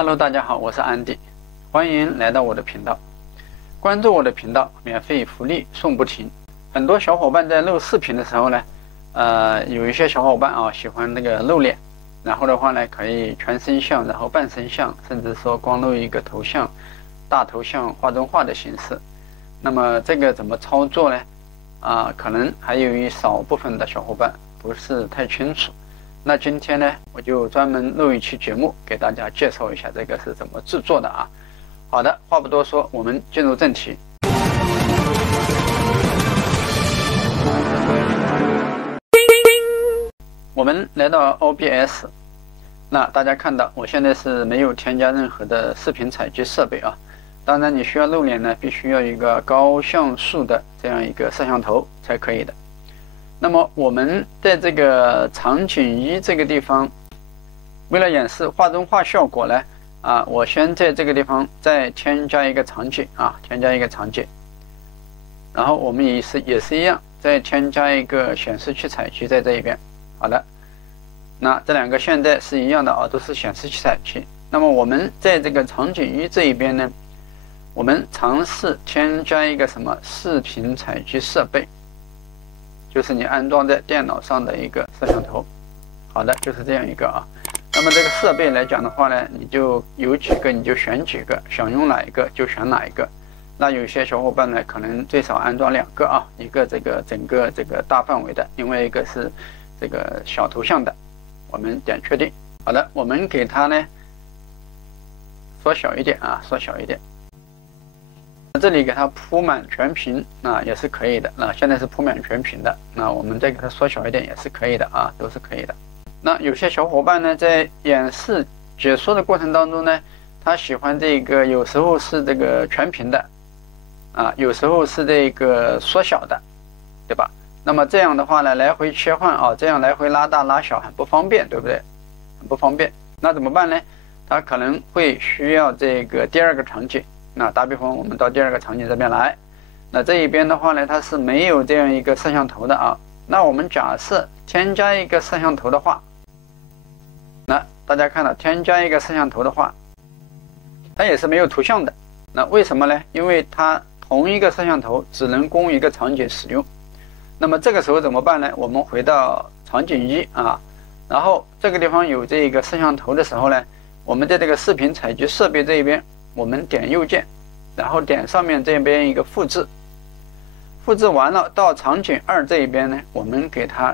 Hello， 大家好，我是安迪，欢迎来到我的频道。关注我的频道，免费福利送不停。很多小伙伴在录视频的时候呢，有一些小伙伴喜欢那个露脸，然后的话呢，可以全身像，然后半身像，甚至说光露一个头像、大头像、画中画的形式。那么这个怎么操作呢？可能还有一少部分的小伙伴不是太清楚。那今天呢，我就专门录一期节目给大家介绍一下这个是怎么制作的啊。好的，话不多说，我们进入正题。我们来到 OBS， 那大家看到我现在是没有添加任何的视频采集设备啊。当然你需要露脸呢，必须要一个高像素的这样一个摄像头才可以的。那么我们在这个场景1这个地方，为了演示画中画效果呢，我先在这个地方再添加一个场景添加一个场景，然后我们也是一样，再添加一个显示器采集在这一边。好的，那这两个现在是一样的都是显示器采集。那么我们在这个场景1这一边呢，我们尝试添加一个什么视频采集设备。就是你安装在电脑上的一个摄像头。好的，就是这样一个那么这个设备来讲的话呢，你就有几个你就选几个，想用哪一个就选哪一个。那有些小伙伴呢，可能最少安装2个一个这个整个这个大范围的，另外一个是这个小头像的。我们点确定。好的，我们给它呢缩小一点缩小一点。这里给它铺满全屏也是可以的。那现在是铺满全屏的，那我们再给它缩小一点也是可以的都是可以的。那有些小伙伴呢，在演示解说的过程当中呢，他喜欢这个有时候是这个全屏的有时候是这个缩小的，对吧？那么这样的话呢，来回切换这样来回拉大拉小很不方便，对不对？很不方便。那怎么办呢？他可能会需要这个第二个场景。那打比方，我们到第二个场景这边来，那这一边的话呢，它是没有这样一个摄像头的那我们假设添加一个摄像头的话，那大家看到添加一个摄像头的话，它也是没有图像的。那为什么呢？因为它同一个摄像头只能供一个场景使用。那么这个时候怎么办呢？我们回到场景1然后这个地方有这个摄像头的时候呢，我们在这个视频采集设备这一边，我们点右键，然后点上面这边一个复制，复制完了到场景2这一边呢，我们给它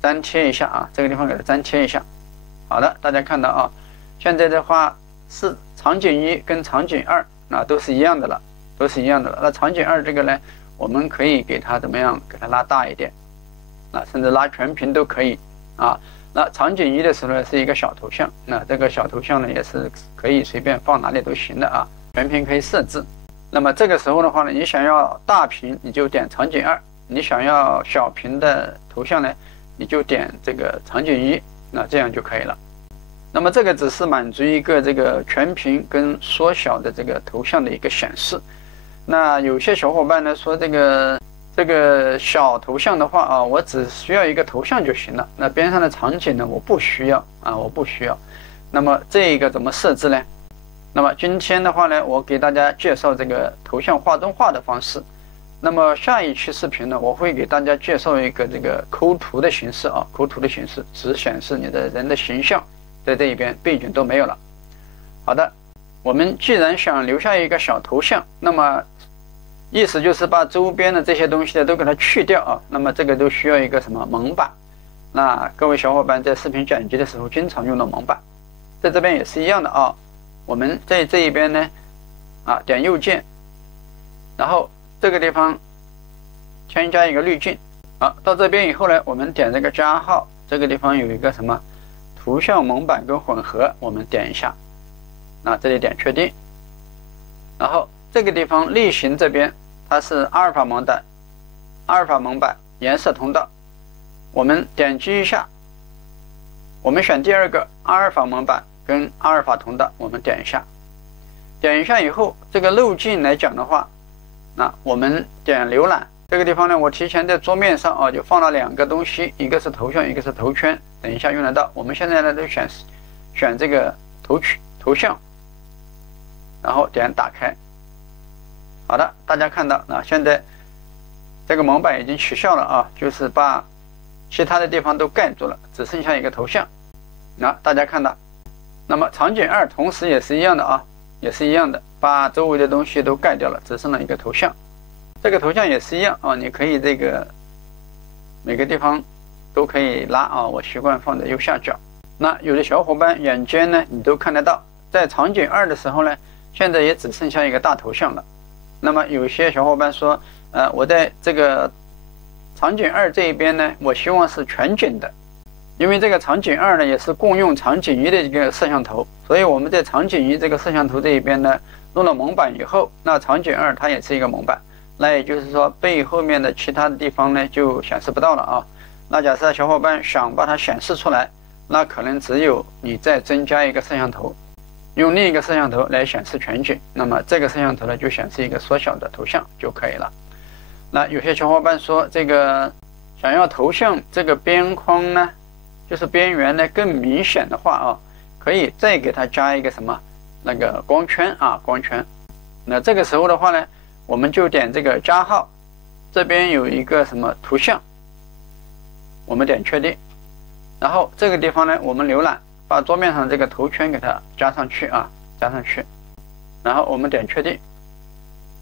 粘贴一下这个地方给它粘贴一下。好的，大家看到现在的话是场景1跟场景2都是一样的了，都是一样的了。那场景2这个呢，我们可以给它怎么样？给它拉大一点甚至拉全屏都可以那场景1的时候呢，是一个小头像，那这个小头像呢也是可以随便放哪里都行的全屏可以设置。那么这个时候的话呢，你想要大屏你就点场景2，你想要小屏的头像呢，你就点这个场景1，那这样就可以了。那么这个只是满足一个这个全屏跟缩小的这个头像的一个显示。那有些小伙伴呢说这个小头像的话我只需要一个头像就行了，那边上的场景呢我不需要我不需要。那么这个怎么设置呢？那么今天的话呢，我给大家介绍这个头像画中画的方式。那么下一期视频呢，我会给大家介绍一个这个抠图的形式抠图的形式，只显示你的人的形象，在这一边背景都没有了。好的，我们既然想留下一个小头像，那么意思就是把周边的这些东西呢都给它去掉那么这个都需要一个什么蒙版。那各位小伙伴在视频剪辑的时候经常用到蒙版，在这边也是一样的我们在这一边呢点右键，然后这个地方添加一个滤镜到这边以后呢，我们点这个加号，这个地方有一个什么图像蒙版跟混合，我们点一下，这里点确定，然后这个地方类型这边它是阿尔法蒙版，阿尔法蒙版颜色通道，我们点击一下，我们选第二个阿尔法蒙版跟阿尔法通道，我们点一下，点一下以后，这个路径来讲的话，那我们点浏览这个地方呢，我提前在桌面上就放了2个东西，一个是头像，一个是头圈，等一下用得到。我们现在呢都选这个头像，然后点打开。好的，大家看到现在这个蒙版已经取消了啊，就是把其他的地方都盖住了，只剩下一个头像。大家看到，那么场景2同时也是一样的啊，也是一样的，把周围的东西都盖掉了，只剩了一个头像。这个头像也是一样啊，你可以这个每个地方都可以拉啊，我习惯放在右下角。那有的小伙伴眼尖呢，你都看得到，在场景2的时候呢，现在也只剩下一个大头像了。那么有些小伙伴说，我在这个场景2这一边呢，我希望是全景的，因为这个场景2呢也是共用场景1的一个摄像头，所以我们在场景1这个摄像头这一边呢弄了蒙版以后，那场景2它也是一个蒙版，那也就是说背后面的其他的地方呢就显示不到了啊。那假设小伙伴想把它显示出来，那可能只有你再增加一个摄像头，用另一个摄像头来显示全景，那么这个摄像头呢就显示一个缩小的头像就可以了。那有些小伙伴说，这个想要头像这个边框呢，就是边缘呢更明显的话啊，可以再给它加一个什么那个光圈啊，光圈。那这个时候的话呢，我们就点这个加号，这边有一个什么图像，我们点确定，然后这个地方呢，我们浏览，把桌面上这个头圈给它加上去啊，加上去，然后我们点确定，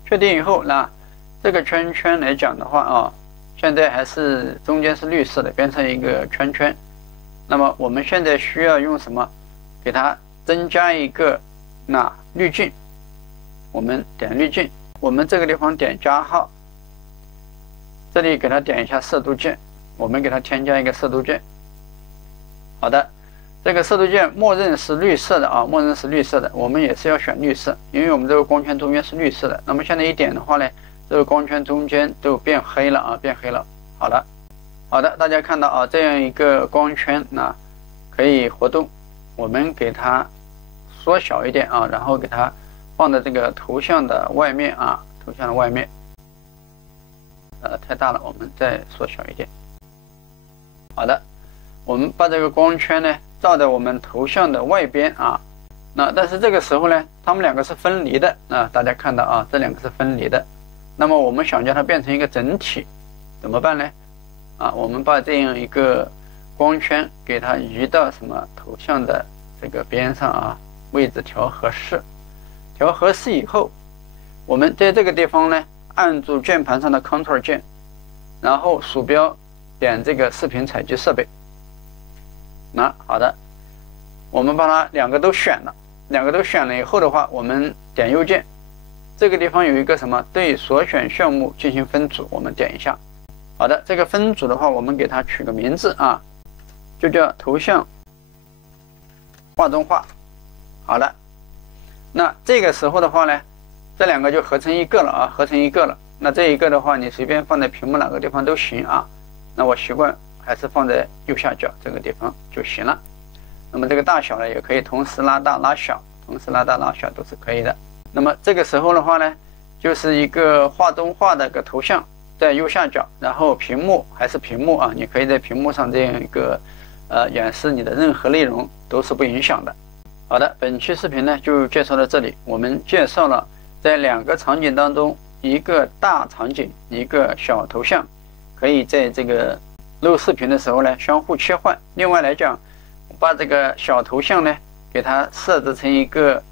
确定以后，那这个圈圈来讲的话啊，现在还是中间是绿色的，变成一个圈圈。那么我们现在需要用什么？给它增加一个滤镜，我们点滤镜，我们这个地方点加号，这里给它点一下色度键，我们给它添加一个色度键。好的，这个色度键默认是绿色的啊，默认是绿色的，我们也是要选绿色，因为我们这个光圈中间是绿色的。那么现在一点的话呢，这个光圈中间都变黑了啊，变黑了。好了，好的，大家看到啊，这样一个光圈可以活动，我们给它缩小一点啊，然后给它放在这个头像的外面啊，头像的外面。太大了，我们再缩小一点。好的，我们把这个光圈呢照在我们头像的外边啊。但是这个时候呢，它们两个是分离的啊，大家看到啊，这两个是分离的。那么我们想将它变成一个整体，怎么办呢？我们把这样一个光圈给它移到什么头像的这个边上啊，位置调合适。调合适以后，我们在这个地方呢，按住键盘上的 Ctrl 键，然后鼠标点这个视频采集设备。好的，我们把它两个都选了，两个都选了以后的话，我们点右键，这个地方有一个什么对所选项目进行分组，我们点一下。好的，这个分组的话，我们给它取个名字啊，就叫头像画中画。好了，那这个时候的话呢，这两个就合成一个了啊，合成一个了。那这一个的话，你随便放在屏幕哪个地方都行啊。那我习惯还是放在右下角这个地方就行了。那么这个大小呢，也可以同时拉大拉小，同时拉大拉小都是可以的。那么这个时候的话呢，就是一个画中画的个头像在右下角，然后屏幕还是屏幕啊，你可以在屏幕上这样一个演示你的任何内容都是不影响的。好的，本期视频呢就介绍到这里。我们介绍了在两个场景当中，一个大场景，一个小头像，可以在这个录视频的时候呢相互切换。另外来讲，把这个小头像呢给它设置成一个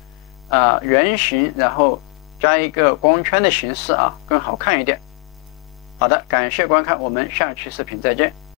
圆形，然后加一个光圈的形式啊，更好看一点。好的，感谢观看，我们下期视频再见。